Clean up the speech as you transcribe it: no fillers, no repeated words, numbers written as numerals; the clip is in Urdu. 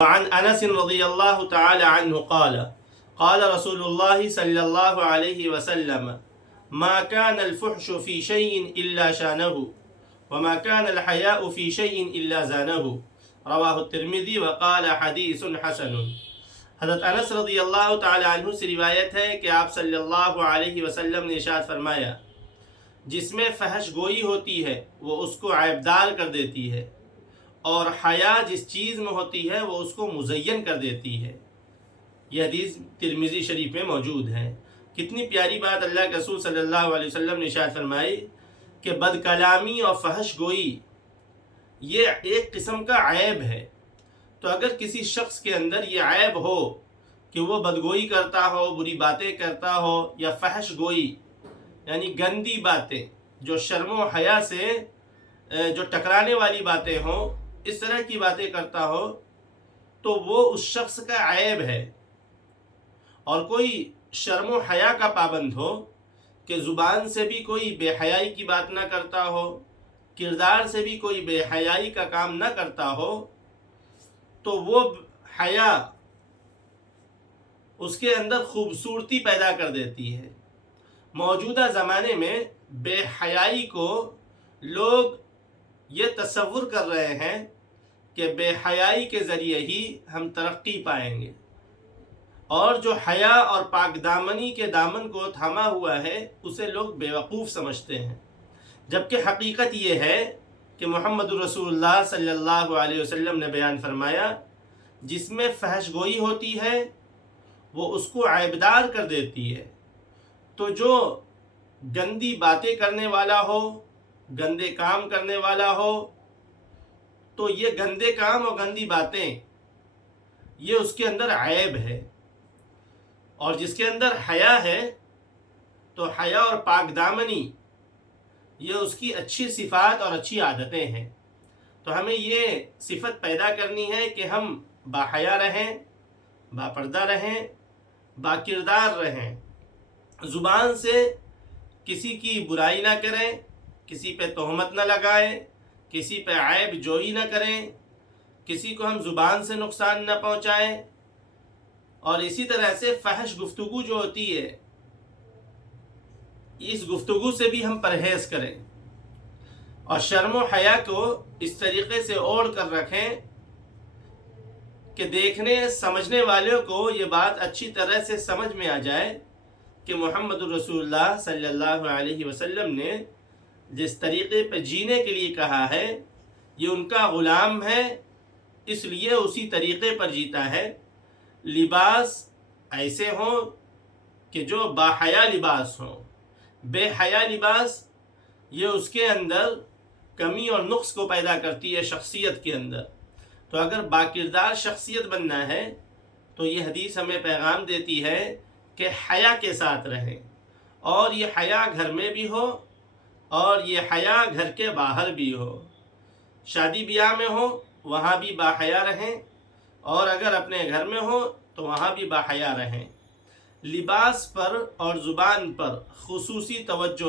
عن انس رضی اللہ تعالی عنہ قال قال رسول اللہ صلی اللہ علیہ وسلم ما كان الفحش في شيء الا شانه وما كان الحياء في شيء الا زانه رواہ الترمذی وقال حدیث حسن۔ حضرت انس رضی اللہ تعالی عنہ سے روایت ہے کہ آپ صلی اللہ علیہ وسلم نے ارشاد فرمایا، جس میں فحش گوئی ہوتی ہے وہ اس کو عیبدار کر دیتی ہے، اور حیا جس چیز میں ہوتی ہے وہ اس کو مزین کر دیتی ہے۔ یہ حدیث ترمذی شریف میں موجود ہے۔ کتنی پیاری بات اللہ کے رسول صلی اللہ علیہ وسلم نے ارشاد فرمائی کہ بد کلامی اور فحش گوئی یہ ایک قسم کا عیب ہے۔ تو اگر کسی شخص کے اندر یہ عیب ہو کہ وہ بدگوئی کرتا ہو، بری باتیں کرتا ہو، یا فحش گوئی یعنی گندی باتیں جو شرم و حیا سے جو ٹکرانے والی باتیں ہوں، اس طرح کی باتیں کرتا ہو، تو وہ اس شخص کا عیب ہے۔ اور کوئی شرم و حیا کا پابند ہو کہ زبان سے بھی کوئی بے حیائی کی بات نہ کرتا ہو، کردار سے بھی کوئی بے حیائی کا کام نہ کرتا ہو، تو وہ حیا اس کے اندر خوبصورتی پیدا کر دیتی ہے۔ موجودہ زمانے میں بے حیائی کو لوگ یہ تصور کر رہے ہیں کہ بے حیائی کے ذریعے ہی ہم ترقی پائیں گے، اور جو حیا اور پاک دامنی کے دامن کو تھاما ہوا ہے اسے لوگ بیوقوف سمجھتے ہیں، جبکہ حقیقت یہ ہے کہ محمد رسول اللہ صلی اللہ علیہ وسلم نے بیان فرمایا، جس میں فحش گوئی ہوتی ہے وہ اس کو عیبدار کر دیتی ہے۔ تو جو گندی باتیں کرنے والا ہو، گندے کام کرنے والا ہو، تو یہ گندے کام اور گندی باتیں یہ اس کے اندر عیب ہے، اور جس کے اندر حیا ہے تو حیا اور پاک دامنی یہ اس کی اچھی صفات اور اچھی عادتیں ہیں۔ تو ہمیں یہ صفت پیدا کرنی ہے کہ ہم باحیا رہیں، با پردہ رہیں، با کردار رہیں، زبان سے کسی کی برائی نہ کریں، کسی پہ تہمت نہ لگائیں، کسی پہ عیب جوئی نہ کریں، کسی کو ہم زبان سے نقصان نہ پہنچائیں، اور اسی طرح سے فحش گفتگو جو ہوتی ہے اس گفتگو سے بھی ہم پرہیز کریں، اور شرم و حیا کو اس طریقے سے اوڑھ کر رکھیں کہ دیکھنے سمجھنے والوں کو یہ بات اچھی طرح سے سمجھ میں آ جائے کہ محمد رسول اللہ صلی اللہ علیہ وسلم نے جس طریقے پہ جینے کے لیے کہا ہے یہ ان کا غلام ہے، اس لیے اسی طریقے پر جیتا ہے۔ لباس ایسے ہوں کہ جو باحیا لباس ہوں، بے حیا لباس یہ اس کے اندر کمی اور نقص کو پیدا کرتی ہے شخصیت کے اندر۔ تو اگر باکردار شخصیت بننا ہے تو یہ حدیث ہمیں پیغام دیتی ہے کہ حیا کے ساتھ رہیں، اور یہ حیا گھر میں بھی ہو اور یہ حیا گھر کے باہر بھی ہو۔ شادی بیاہ میں ہو وہاں بھی باحیا رہیں، اور اگر اپنے گھر میں ہو تو وہاں بھی باحیا رہیں۔ لباس پر اور زبان پر خصوصی توجہ